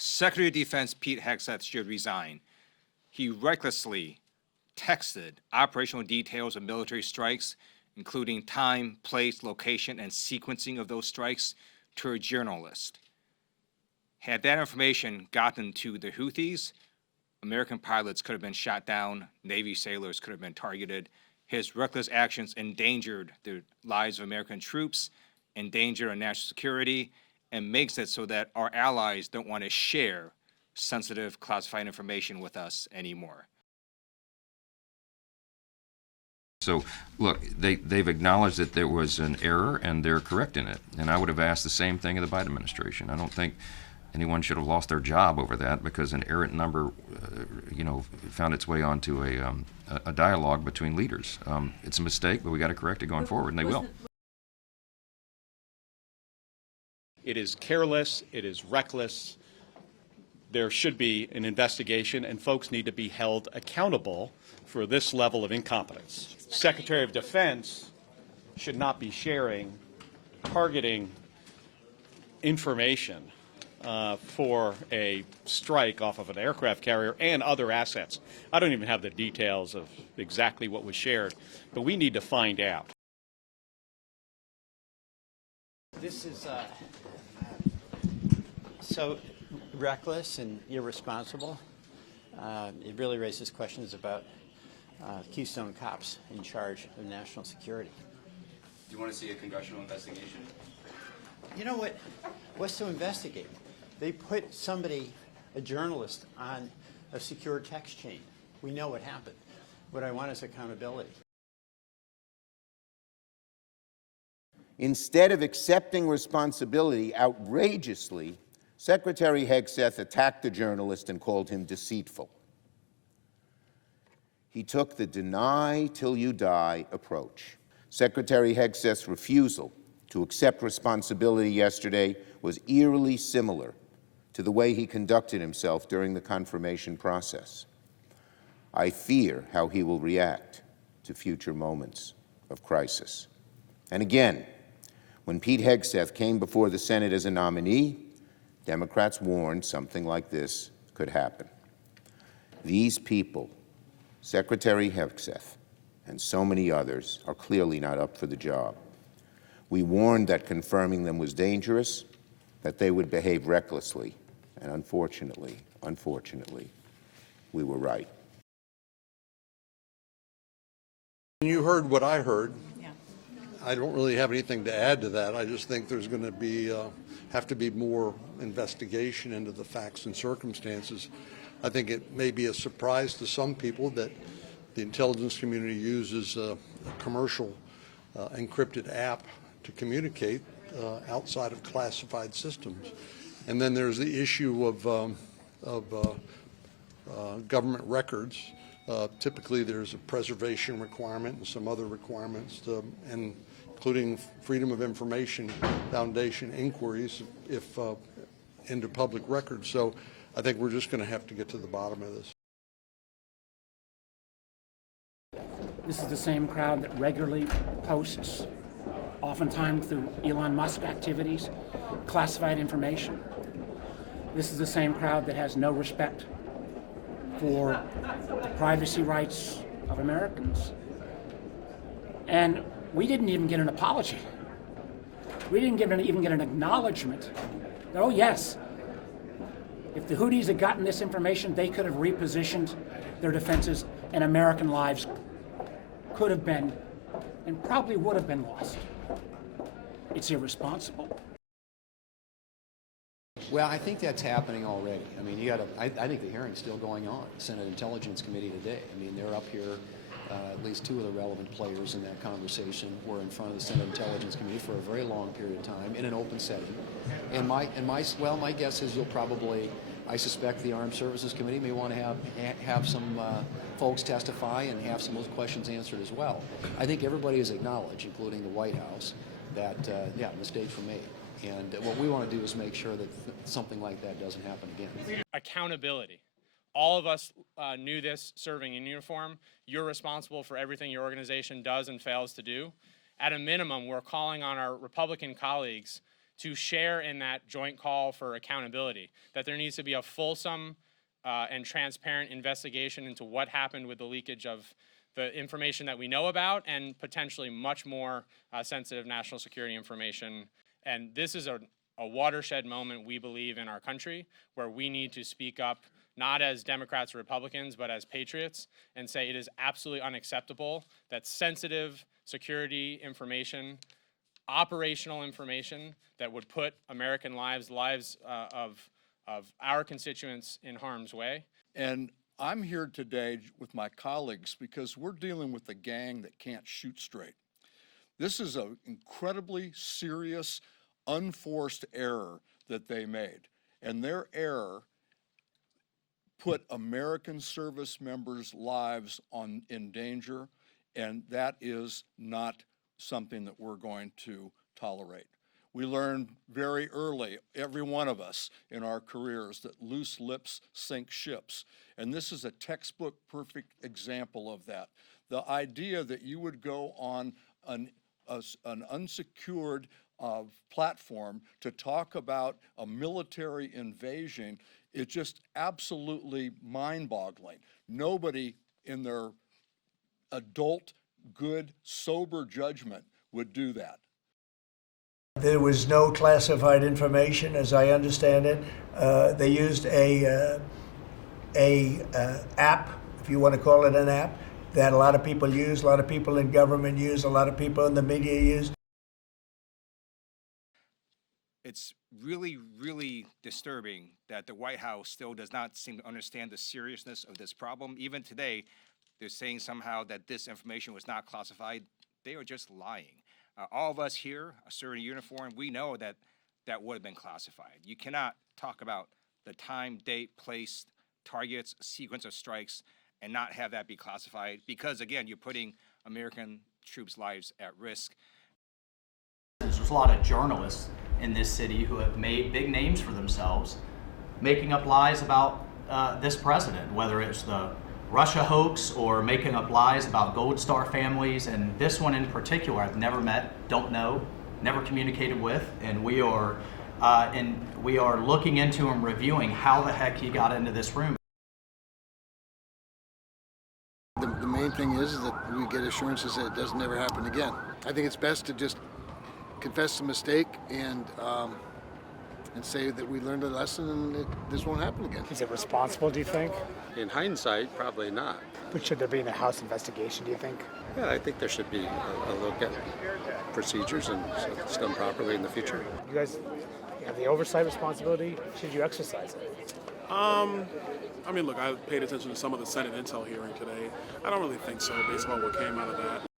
Secretary of Defense Pete Hegseth should resign. He recklessly texted operational details of military strikes, including time, place, location, and sequencing of those strikes, to a journalist. Had that information gotten to the Houthis, American pilots could have been shot down, Navy sailors could have been targeted. His reckless actions endangered the lives of American troops, endanger our national security, and makes it so that our allies don't want to share sensitive classified information with us anymore. So, look, they've acknowledged that there was an error, and they're correcting it. And I would have asked the same thing of the Biden administration. I don't think anyone should have lost their job over that because an errant number, found its way onto a dialogue between leaders. It's a mistake, but we got to correct it going forward, and they will. It is careless. It is reckless. There should be an investigation, and folks need to be held accountable for this level of incompetence. Secretary of Defense should not be sharing targeting information for a strike off of an aircraft carrier and other assets. I don't even have the details of exactly what was shared, but we need to find out. This is so reckless and irresponsible. It really raises questions about Keystone cops in charge of national security. Do you want to see a congressional investigation? You know what? What's to investigate? They put somebody, a journalist, on a secure text chain. We know what happened. What I want is accountability. Instead of accepting responsibility outrageously, Secretary Hegseth attacked the journalist and called him deceitful. He took the deny till you die approach. Secretary Hegseth's refusal to accept responsibility yesterday was eerily similar to the way he conducted himself during the confirmation process. I fear how he will react to future moments of crisis. And again, when Pete Hegseth came before the Senate as a nominee, Democrats warned something like this could happen. These people, Secretary Hegseth and so many others, are clearly not up for the job. We warned that confirming them was dangerous, that they would behave recklessly, and unfortunately, we were right. You heard what I heard. Yeah. I don't really have anything to add to that. I just think there's going to be have to be more investigation into the facts and circumstances. I think it may be a surprise to some people that the intelligence community uses a commercial encrypted app to communicate outside of classified systems. And then there's the issue of government records. Typically there's a preservation requirement and some other requirements, and including Freedom of Information Foundation inquiries into public records. So I think we're just going to have to get to the bottom of this. This is the same crowd that regularly posts, oftentimes through Elon Musk activities, classified information. This is the same crowd that has no respect for the privacy rights of Americans. And we didn't even get an apology. We didn't even get an acknowledgement that, oh yes, if the Houthis had gotten this information, they could have repositioned their defenses and American lives could have been and probably would have been lost. It's irresponsible. Well, I think that's happening already. I mean, I think the hearing's still going on. The Senate Intelligence Committee today. I mean, they're up here. At least two of the relevant players in that conversation were in front of the Senate Intelligence Committee for a very long period of time in an open setting. And my guess is you'll probably, I suspect the Armed Services Committee may want to have some folks testify and have some of those questions answered as well. I think everybody has acknowledged, including the White House, that mistakes were made. And what we want to do is make sure that something like that doesn't happen again. Accountability. All of us knew this serving in uniform. You're responsible for everything your organization does and fails to do. At a minimum, we're calling on our Republican colleagues to share in that joint call for accountability, that there needs to be a fulsome and transparent investigation into what happened with the leakage of the information that we know about and potentially much more sensitive national security information. And this is a watershed moment, we believe, in our country where we need to speak up, not as Democrats or Republicans, but as patriots, and say it is absolutely unacceptable that sensitive security information, operational information that would put American lives of our constituents in harm's way. And I'm here today with my colleagues because we're dealing with a gang that can't shoot straight. This is an incredibly serious, unforced error that they made. And their error put American service members' lives in danger, and that is not something that we're going to tolerate. We learned very early, every one of us in our careers, that loose lips sink ships. And this is a textbook perfect example of that. The idea that you would go on an unsecured platform to talk about a military invasion is just absolutely mind-boggling. Nobody in their adult, good, sober judgment would do that. There was no classified information, as I understand it. They used a app, if you want to call it an app, that a lot of people use, a lot of people in government use, a lot of people in the media use. It's really, really disturbing that the White House still does not seem to understand the seriousness of this problem. Even today, they're saying somehow that this information was not classified. They are just lying. All of us here, a certain uniform, we know that that would have been classified. You cannot talk about the time, date, place, targets, sequence of strikes, and not have that be classified because, again, you're putting American troops' lives at risk. There's a lot of journalists in this city who have made big names for themselves, making up lies about this president, whether it's the Russia hoax or making up lies about Gold Star families. And this one in particular, I've never met, don't know, never communicated with, and we are looking into and reviewing how the heck he got into this room. The main thing is that we get assurances that it doesn't never happen again. I think it's best to just confess the mistake and say that we learned a lesson and this won't happen again. Is it responsible, do you think? In hindsight, probably not. But should there be a House investigation, do you think? Yeah, I think there should be a look at procedures and so it's done properly in the future. You guys have the oversight responsibility. Should you exercise it? I mean, look, I paid attention to some of the Senate intel hearing today. I don't really think so, based on what came out of that.